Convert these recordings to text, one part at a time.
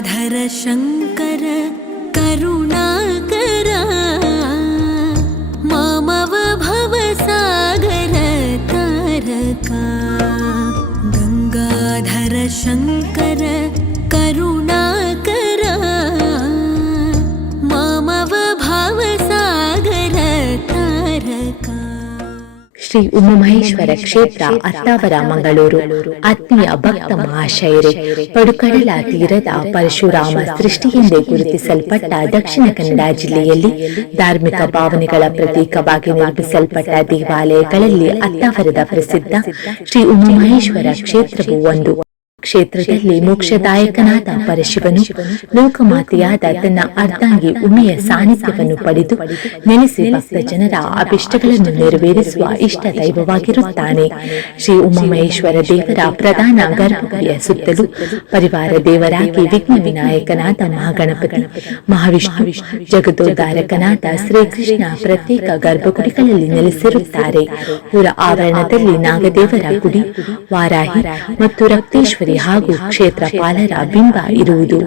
गङ्गाधर शङ्कर करुणाकरा मामव भवसागर तारका गङ्गाधर शङ्कर करुणाकरा मामव भवसागर तारका। ಶ್ರೀ ಉಮಾಮಹೇಶ್ವರ ಕ್ಷೇತ್ರ ಅತ್ತಾವರ ಮಂಗಳೂರು. ಆತ್ಮೀಯ ಭಕ್ತ ಮಹಾಶಯರೇ, ಪಡುಕಡಲ ತೀರದ ಪರಶುರಾಮ ಸೃಷ್ಟಿಯೆಂದೇ ಗುರುತಿಸಲ್ಪಟ್ಟ ದಕ್ಷಿಣ ಕನ್ನಡ ಜಿಲ್ಲೆಯಲ್ಲಿ ಧಾರ್ಮಿಕ ಭಾವನೆಗಳ ಪ್ರತೀಕವಾಗಿ ನಿರ್ಮಿಸಲ್ಪಟ್ಟ ದೇವಾಲಯಗಳಲ್ಲಿ ಅತ್ತಾವರದ ಪ್ರಸಿದ್ಧ ಶ್ರೀ ಉಮಾಮಹೇಶ್ವರ ಕ್ಷೇತ್ರವು ಒಂದು. ಕ್ಷೇತ್ರದಲ್ಲಿ ಮೋಕ್ಷದಾಯಕನಾದ ಪರಶಿವನು ಲೋಕಮಾತೆಯಾದ ತನ್ನ ಅರ್ಧಾಂಗಿ ಉಮೆಯ ಸಾನ್ನಿಧ್ಯವನ್ನು ಪಡೆದು ನೆಲೆಸಿ ಭಕ್ತ ಜನರ ಅಭಿಷ್ಟಗಳನ್ನು ನೆರವೇರಿಸುವ ಇಷ್ಟ ದೈವವಾಗಿರುತ್ತಾನೆ. ಶ್ರೀ ಉಮಾಮಹೇಶ್ವರ ದೇವರ ಪ್ರಧಾನ ಗರ್ಭಗುಡಿಯ ಸುತ್ತಲೂ ಪರಿವಾರ ದೇವರಾಗಿ ವಿಘ್ನ ವಿನಾಯಕನಾದ ಮಹಾಗಣಪತಿ, ಮಹಾವಿಷ್ಣು, ಜಗದೋದ್ಧಾರಕನಾದ ಶ್ರೀಕೃಷ್ಣ ಪ್ರತ್ಯೇಕ ಗರ್ಭಗುಡಿಗಳಲ್ಲಿ ನೆಲೆಸಿರುತ್ತಾರೆ. ಪುರ ಆವರಣದಲ್ಲಿ ನಾಗದೇವರ ಗುಡಿ, ವಾರಾಹಿ ಮತ್ತು ರಕ್ತೇಶ್ವರಿ ಹಾಗೂ ಕ್ಷೇತ್ರಪಾಲರ ಬಿಂಬ ಇರುವುದು.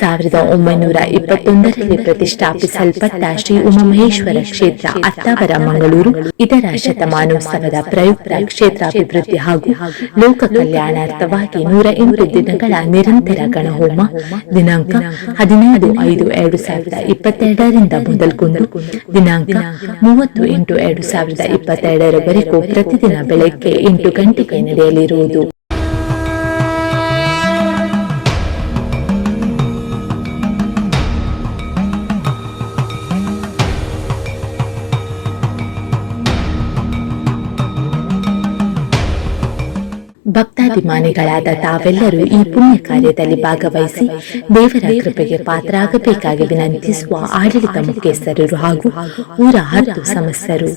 1921ರಲ್ಲಿ ಪ್ರತಿಷ್ಠಾಪಿಸಲ್ಪಟ್ಟ ಶ್ರೀ ಉಮಾಮಹೇಶ್ವರ ಕ್ಷೇತ್ರ ಅತ್ತಾವರ ಮಂಗಳೂರು ಇದರ ಶತಮಾನೋತ್ಸವದ ಪ್ರಯುಕ್ತ ಕ್ಷೇತ್ರಾಭಿವೃದ್ಧಿ ಹಾಗೂ ಲೋಕ ಕಲ್ಯಾಣಾರ್ಥವಾಗಿ 108 ದಿನಗಳ ನಿರಂತರ ಗಣಹೋಮ ದಿನಾಂಕ 15/5/2022ರಿಂದ ಮೊದಲುಗೊಂಡು ದಿನಾಂಕ 30/8/2022ರವರೆಗೂ ಪ್ರತಿದಿನ ಬೆಳಗ್ಗೆ 8 ಗಂಟೆಗೆ ನಡೆಯಲಿರುವುದು. ಭಕ್ತಾಭಿಮಾನಿಗಳಾದ ತಾವೆಲ್ಲರೂ ಈ ಪುಣ್ಯ ಕಾರ್ಯದಲ್ಲಿ ಭಾಗವಹಿಸಿ ದೇವರ ಕೃಪೆಗೆ ಪಾತ್ರರಾಗಬೇಕಾಗಿ ವಿನಂತಿಸುವ ಆಡಳಿತ ಮುಖ್ಯಸ್ಥರು ಹಾಗೂ ಊರ 10 ಸದಸ್ಯರು.